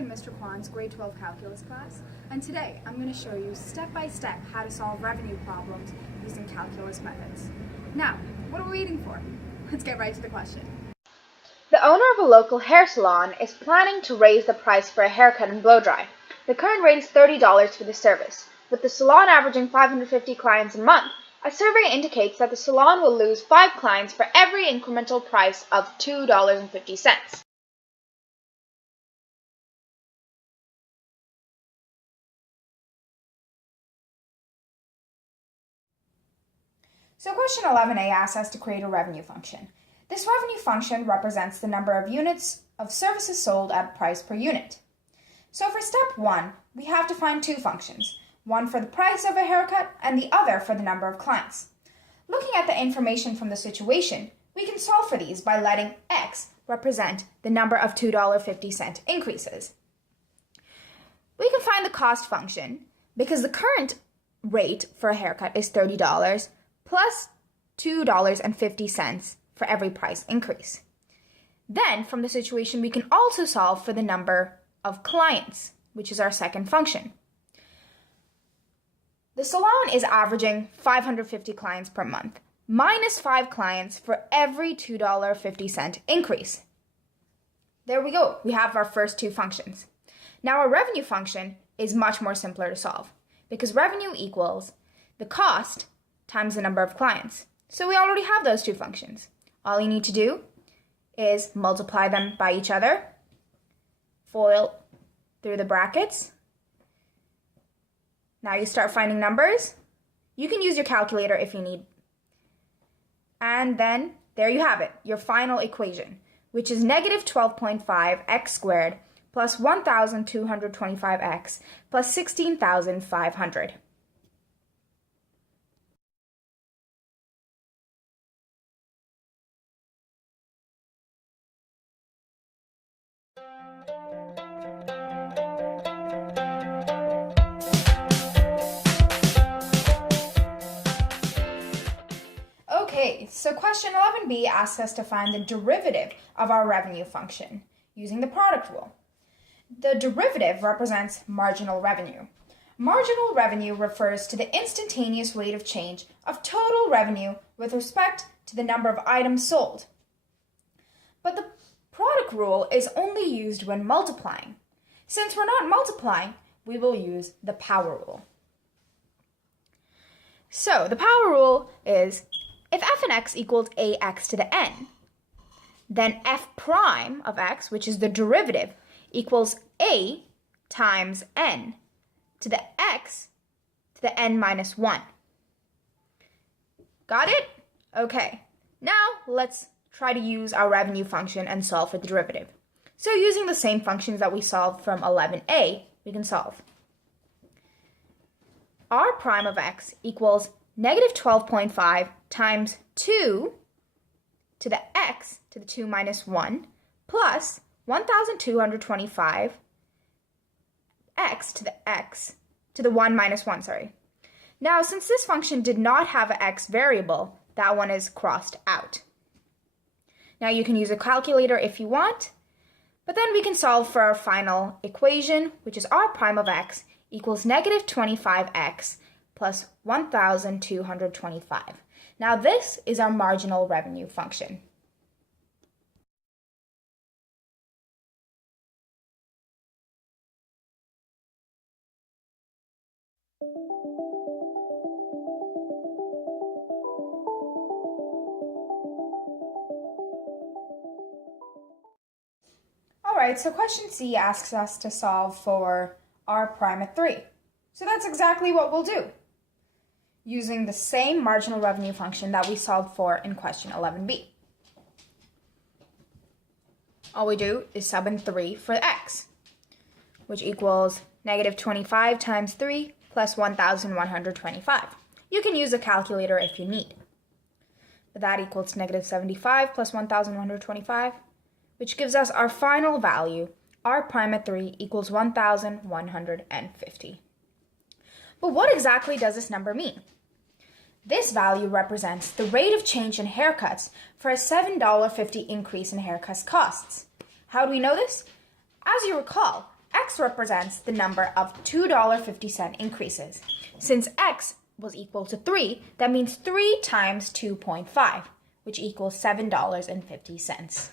in Mr. Kwan's grade 12 calculus class, and today I'm going to show you step by step how to solve revenue problems using calculus methods. Now, what are we waiting for? Let's get right to the question. The owner of a local hair salon is planning to raise the price for a haircut and blow-dry. The current rate is $30 for the service. With the salon averaging 550 clients a month, a survey indicates that the salon will lose 5 clients for every incremental price of $2.50. So question 11a asks us to create a revenue function. This revenue function represents the number of units of services sold at price per unit. So for step 1, we have to find two functions, one for the price of a haircut and the other for the number of clients. Looking at the information from the situation, we can solve for these by letting x represent the number of $2.50 increases. We can find the cost function because the current rate for a haircut is $30 plus $2.50 for every price increase. Then, from the situation, we can also solve for the number of clients, which is our second function. The salon is averaging 550 clients per month, minus 5 clients for every $2.50 increase. There we go. We have our first two functions. Now, our revenue function is much more simpler to solve because revenue equals the cost times the number of clients. So we already have those two functions. All you need to do is multiply them by each other, FOIL through the brackets. Now you start finding numbers. You can use your calculator if you need. And then there you have it, your final equation, which is negative 12.5 x squared plus 1,225x plus 16,500. Okay, so question 11b asks us to find the derivative of our revenue function using the product rule. The derivative represents marginal revenue. Marginal revenue refers to the instantaneous rate of change of total revenue with respect to the number of items sold. But the product rule is only used when multiplying. Since we're not multiplying, we will use the power rule. So the power rule is if f of x equals ax to the n, then f prime of x, which is the derivative, equals a times n to the x to the n minus 1. Got it? Okay. Now let's try to use our revenue function and solve for the derivative. So using the same functions that we solved from 11a, we can solve. R prime of x equals negative 12.5 times 2 to the x to the 2 minus 1 plus 1,225 x to the 1 minus 1, sorry. Now, since this function did not have an x variable, that one is crossed out. Now, you can use a calculator if you want, but then we can solve for our final equation, which is r prime of x equals negative 25x plus 1,225. Now this is our marginal revenue function. Alright, so question C asks us to solve for r prime at 3. So that's exactly what we'll do, using the same marginal revenue function that we solved for in question 11b. All we do is sub in 3 for x, which equals negative 25 times 3 plus 1,125. You can use a calculator if you need. But that equals negative 75 plus 1,125, which gives us our final value, r prime at 3 equals 1,150. But what exactly does this number mean? This value represents the rate of change in haircuts for a $7.50 increase in haircut costs. How do we know this? As you recall, x represents the number of $2.50 increases. Since x was equal to 3, that means 3 times 2.5, which equals $7.50.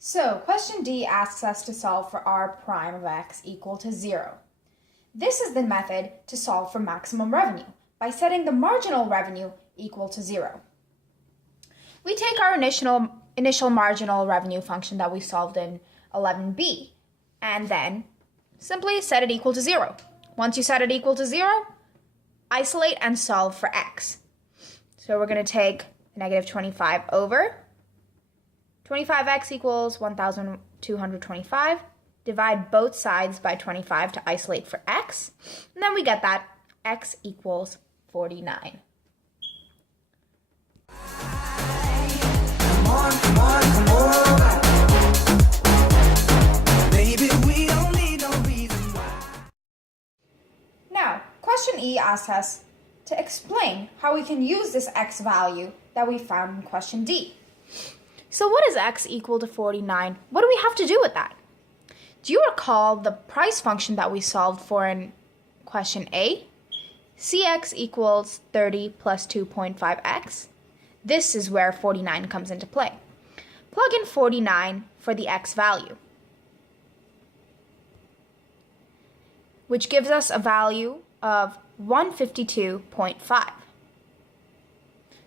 So, question D asks us to solve for r prime of x equal to 0. This is the method to solve for maximum revenue by setting the marginal revenue equal to 0. We take our initial marginal revenue function that we solved in 11b and then simply set it equal to 0. Once you set it equal to 0, isolate and solve for x. So we're going to take negative 25 over 25x equals 1,225. Divide both sides by 25 to isolate for x. And then we get that x equals 49. Come on. Baby, we don't need no reason why. Now, question E asks us to explain how we can use this x value that we found in question D. So what is x equal to 49? What do we have to do with that? Do you recall the price function that we solved for in question A? Cx equals 30 plus 2.5x. This is where 49 comes into play. Plug in 49 for the x value, which gives us a value of 152.5.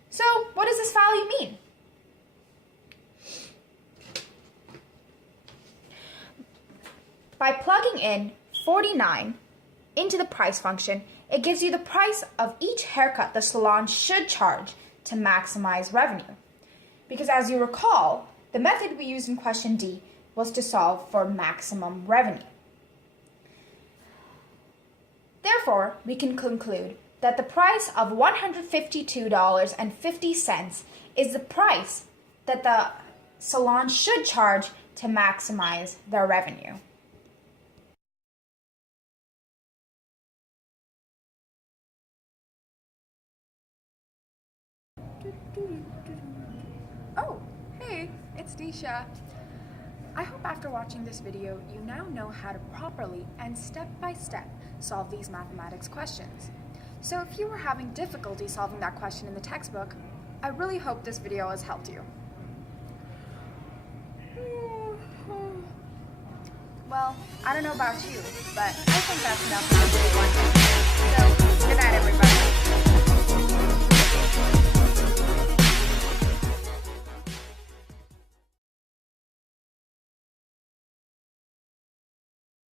So what does this value mean? By plugging in 49 into the price function, it gives you the price of each haircut the salon should charge to maximize revenue. Because as you recall, the method we used in question D was to solve for maximum revenue. Therefore, we can conclude that the price of $152.50 is the price that the salon should charge to maximize their revenue. Oh, hey, it's Disha. I hope after watching this video, you now know how to properly and step-by-step solve these mathematics questions. So if you were having difficulty solving that question in the textbook, I really hope this video has helped you. Well, I don't know about you, but I think that's enough for this one. So, good night, everybody.